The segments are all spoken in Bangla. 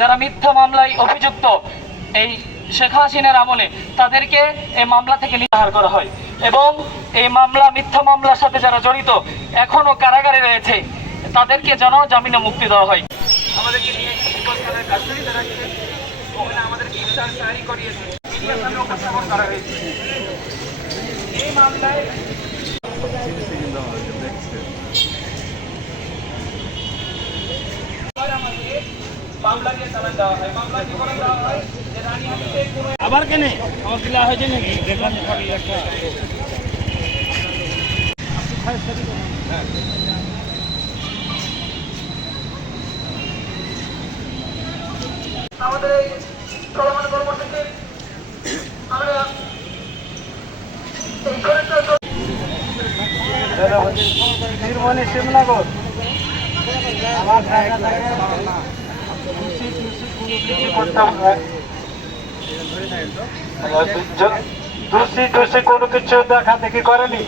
যারা মিথ্যা মামলায় অভিযুক্ত, এই শেখ হাসিনার আমলে তাদেরকে এই মামলা থেকে নির্ধার করা হয়। এবং এই মামলা, মিথ্যা মামলার সাথে যারা জড়িত এখনও কারাগারে রয়েছে, তাদেরকে যেন জামিনে মুক্তি দেওয়া হয়। আমাদেরকে নিয়ে হয়েছে। এই মামলায় আমাদেরকে মামলা দিয়ে চালান দেওয়া হয় মামলা দিয়ে করে দেওয়া হয় যে রানীহাটিতে কোনো আবার কেন? আমার হয়েছে নাকি? দেখলাম আমাদের এই চলমান কর্মসূচি আমরা নির্মণি শিবনগর আমার দোষী দোষী কোনো কিছু দেখা দেখি করেনি।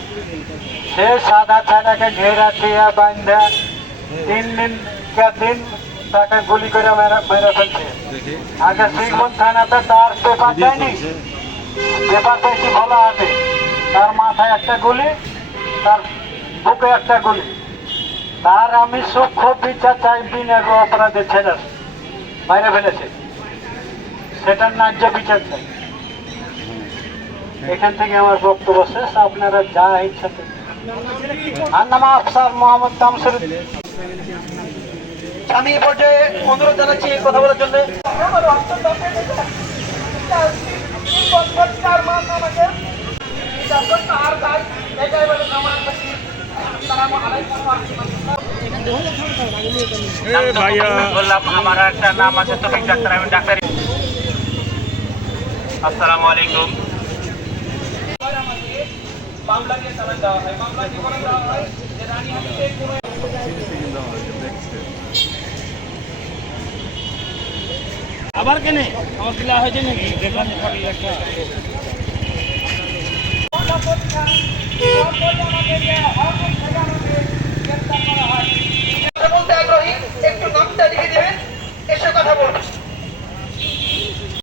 সে সাদা ছানাকে ঘেরা ছিয়া বান্ধা তিন দিন কে দিন তাকে গুলি করে মেরে ফেলছে। আগে শ্রীমন্ত থানাতে তার পেপার দেয়নি। পেপার পেয়েছি ভালো আছে। তার মাথায় একটা গুলি তার বুকে একটা গুলি। তার আমি সূক্ষ্ম বিচার চাই বিনা অপরাধের ছেলের বাইরে ফেলেছে। সেটার ন্যায্য বিচার চাই। এখান থেকে আমার বক্তব্য শেষ। আপনারা যা ইচ্ছা করুন। আর নাম আফসার মোহাম্মদ তামসুর আমি এই পর্যায়ে অনুরোধ জানাচ্ছি কথা বলার জন্য। বললাম আমার একটা নাম আছে তফিক ডাক্তার আমি ডাক্তার আসসালামু আলাইকুম। মামলা চালান দেওয়া হয় মামলা দিয়ে দেওয়া হয় যে রানীহাটিতে কোনো আবার কেন? আমার কিলা হয়েছে নাকি? দেখলাম যে একটা। কথা